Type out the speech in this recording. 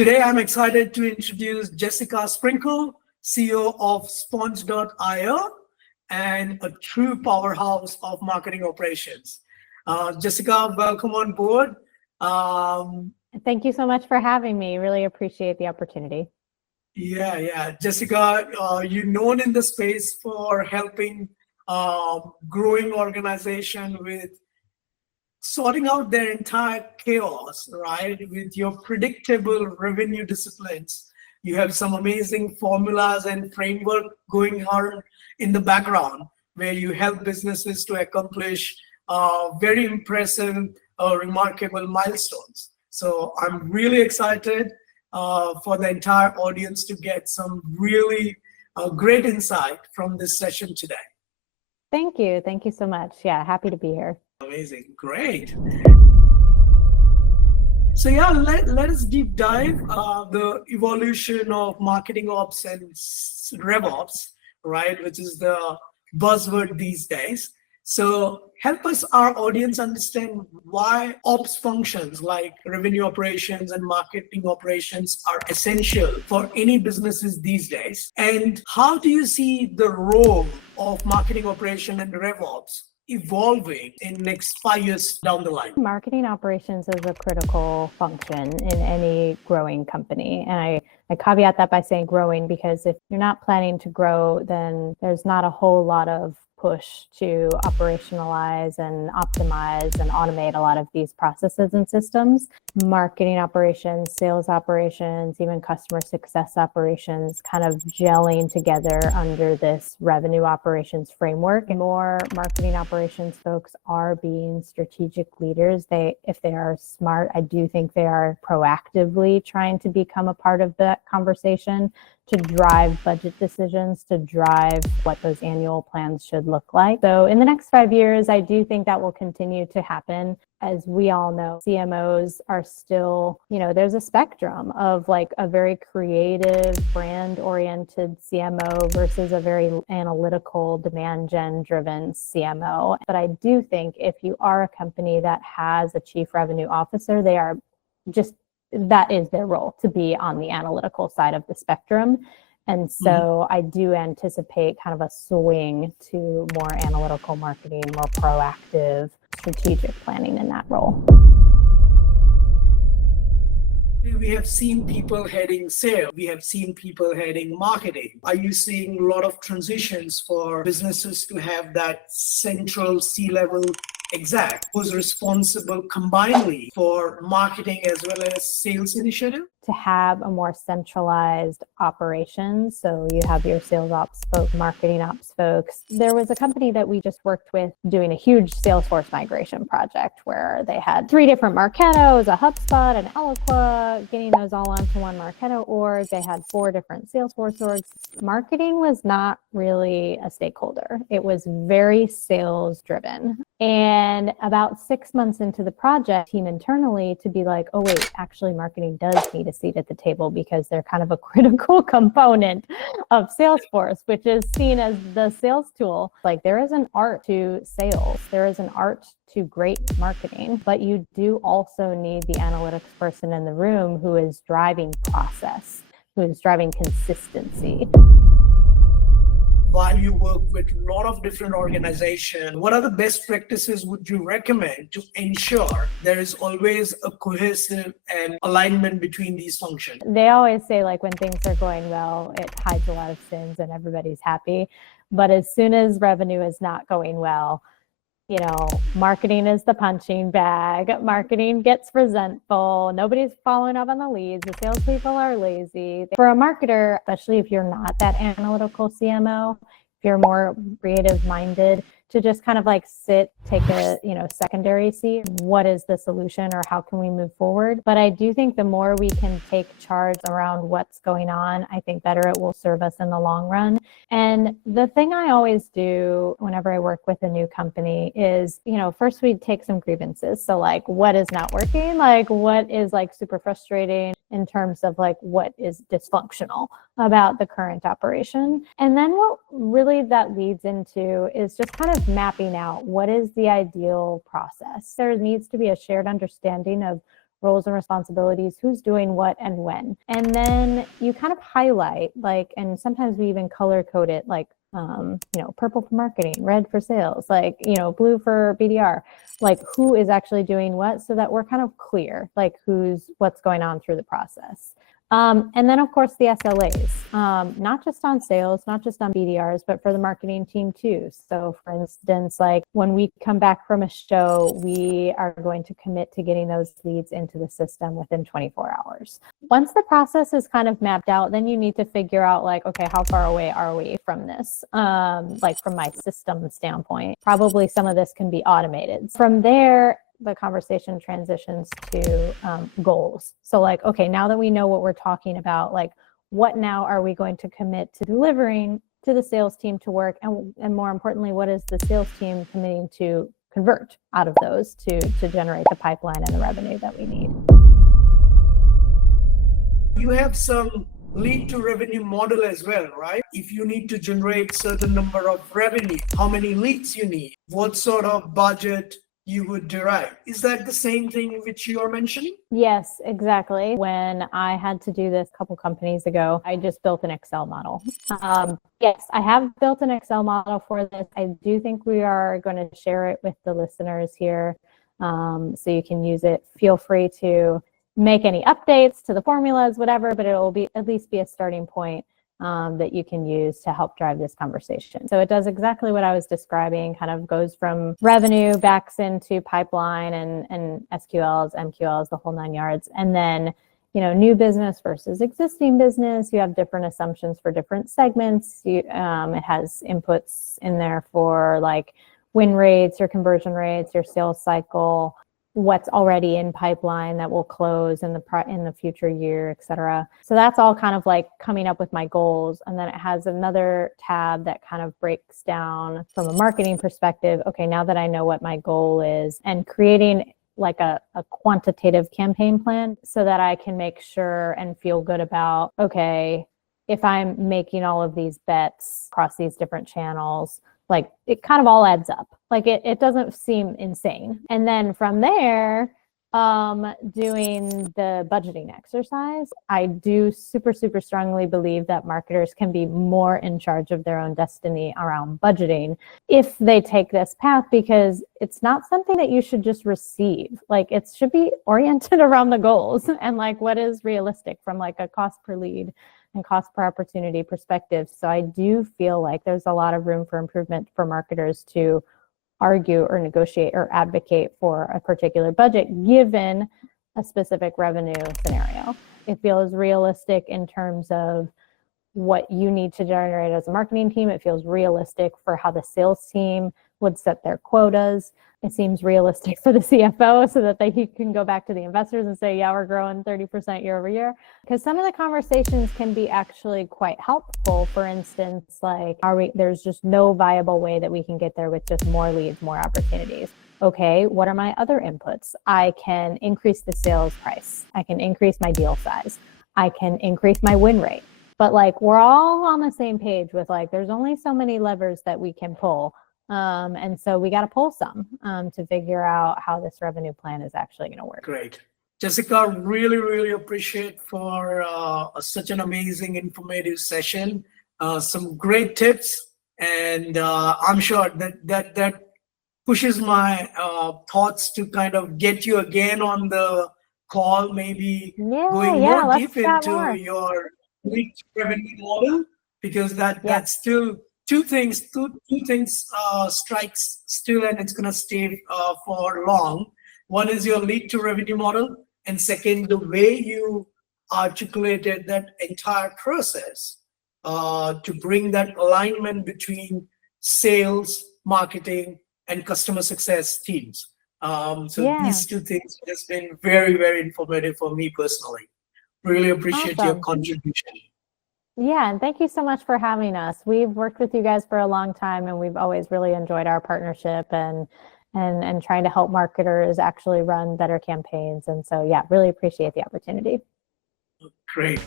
Today, I'm excited to introduce Jessica Sprinkel, CEO of Sponge.io and a true powerhouse of marketing operations. Jessica, welcome on board. Thank you so much for having me. Really appreciate the opportunity. Yeah. Jessica, you're known in the space for helping growing organization with sorting out their entire chaos, right? With your predictable revenue disciplines. You have some amazing formulas and framework going on in the background where you help businesses to accomplish very impressive, remarkable milestones. So I'm really excited for the entire audience to get some really great insight from this session today. Thank you. Thank you so much. Yeah, happy to be here. Amazing. Great. So yeah, let us deep dive the evolution of marketing ops and RevOps, right, which is the buzzword these days. So help us, our audience, understand why ops functions like revenue operations and marketing operations are essential for any businesses these days. And how do you see the role of marketing operation and RevOps evolving in next 5 years down the line? Marketing operations is a critical function in any growing company. And I caveat that by saying growing, because if you're not planning to grow, then there's not a whole lot of push to operationalize and optimize and automate a lot of these processes and systems. Marketing operations, sales operations, even customer success operations kind of gelling together under this revenue operations framework. And more marketing operations folks are being strategic leaders. If they are smart, I do think they are proactively trying to become a part of that conversation, to drive budget decisions, to drive what those annual plans should look like. So in the next 5 years, I do think that will continue to happen. As we all know, CMOs are still, there's a spectrum of like a very creative, brand-oriented CMO versus a very analytical, demand gen-driven CMO. But I do think if you are a company that has a chief revenue officer, that is their role, to be on the analytical side of the spectrum. And so I do anticipate kind of a swing to more analytical marketing, more proactive, strategic planning in that role. We have seen people heading sales. We have seen people heading marketing. Are you seeing a lot of transitions for businesses to have that central C-level exec who's responsible combinedly for marketing as well as sales initiative? To have a more centralized operation. So you have your sales ops folks, marketing ops folks. There was a company that we just worked with doing a huge Salesforce migration project where they had 3 different Marketos, a HubSpot, an Eloqua, getting those all onto one Marketo org. They had 4 different Salesforce orgs. Marketing was not really a stakeholder. It was very sales driven. And about 6 months into the project, team internally to be like, oh wait, actually marketing does need a seat at the table because they're kind of a critical component of Salesforce, which is seen as the sales tool. Like there is an art to sales. There is an art to great marketing, but you do also need the analytics person in the room who is driving process, who is driving consistency. While you work with a lot of different organizations, what are the best practices would you recommend to ensure there is always a cohesive and alignment between these functions? They always say like when things are going well, it hides a lot of sins and everybody's happy. But as soon as revenue is not going well, marketing is the punching bag. Marketing gets resentful. Nobody's following up on the leads. The salespeople are lazy. For a marketer, especially if you're not that analytical CMO, if you're more creative minded, to just kind of like take a secondary seat. What is the solution or how can we move forward? But I do think the more we can take charge around what's going on, I think better it will serve us in the long run. And the thing I always do whenever I work with a new company is, first we take some grievances. So like what is not working? Like what is like super frustrating in terms of like what is dysfunctional about the current operation. And then what really that leads into is just kind of mapping out what is the ideal process. There needs to be a shared understanding of roles and responsibilities, who's doing what and when. And then you kind of highlight, like, and sometimes we even color code it, like, purple for marketing, red for sales, like, blue for BDR, like who is actually doing what, so that we're kind of clear, like what's going on through the process. And then, of course, the SLAs, not just on sales, not just on BDRs, but for the marketing team too. So, for instance, like when we come back from a show, we are going to commit to getting those leads into the system within 24 hours. Once the process is kind of mapped out, then you need to figure out, like, okay, how far away are we from this? Like from my system standpoint, probably some of this can be automated. From there, the conversation transitions to goals. So like, okay, now that we know what we're talking about, like what now are we going to commit to delivering to the sales team to work? And more importantly, what is the sales team committing to convert out of those to generate the pipeline and the revenue that we need? You have some lead to revenue model as well, right? If you need to generate certain number of revenue, how many leads you need, what sort of budget you would derive. Is that the same thing which you are mentioning? Yes, exactly. When I had to do this a couple companies ago, I just built an Excel model. Yes, I have built an Excel model for this. I do think we are going to share it with the listeners here, so you can use it. Feel free to make any updates to the formulas, whatever, but it will be at least be a starting point that you can use to help drive this conversation. So it does exactly what I was describing, kind of goes from revenue, backs into pipeline and SQLs, MQLs, the whole 9 yards. And then, new business versus existing business. You have different assumptions for different segments. It has inputs in there for like win rates, your conversion rates, your sales cycle, what's already in pipeline that will close in the future year, et cetera. So that's all kind of like coming up with my goals. And then it has another tab that kind of breaks down from a marketing perspective. Okay, now that I know what my goal is, and creating like a quantitative campaign plan so that I can make sure and feel good about, okay, if I'm making all of these bets across these different channels, like it kind of all adds up. Like it doesn't seem insane. And then from there, doing the budgeting exercise, I do super, super strongly believe that marketers can be more in charge of their own destiny around budgeting if they take this path, because it's not something that you should just receive. Like it should be oriented around the goals and like what is realistic from like a cost per lead and cost per opportunity perspective. So I do feel like there's a lot of room for improvement for marketers to argue or negotiate or advocate for a particular budget given a specific revenue scenario. It feels realistic in terms of what you need to generate as a marketing team. It feels realistic for how the sales team would set their quotas. It seems realistic for the CFO so that they can go back to the investors and say, yeah, we're growing 30% year over year. Because some of the conversations can be actually quite helpful. For instance, like, there's just no viable way that we can get there with just more leads, more opportunities. Okay, what are my other inputs? I can increase the sales price. I can increase my deal size. I can increase my win rate. But like, we're all on the same page with like, there's only so many levers that we can pull. And so we got to pull some to figure out how this revenue plan is actually going to work. Great. Jessica, really, really appreciate for such an amazing, informative session. Some great tips. And I'm sure that pushes my thoughts to kind of get you again on the call, maybe going more deep into your lead revenue model, because that's still two things strikes still, and it's going to stay for long. One is your lead to revenue model, and second, the way you articulated that entire process to bring that alignment between sales, marketing, and customer success teams. These two things has been very, very informative for me personally. Really appreciate your contribution. Yeah, and thank you so much for having us. We've worked with you guys for a long time, and we've always really enjoyed our partnership and trying to help marketers actually run better campaigns. And so, yeah, really appreciate the opportunity. Great.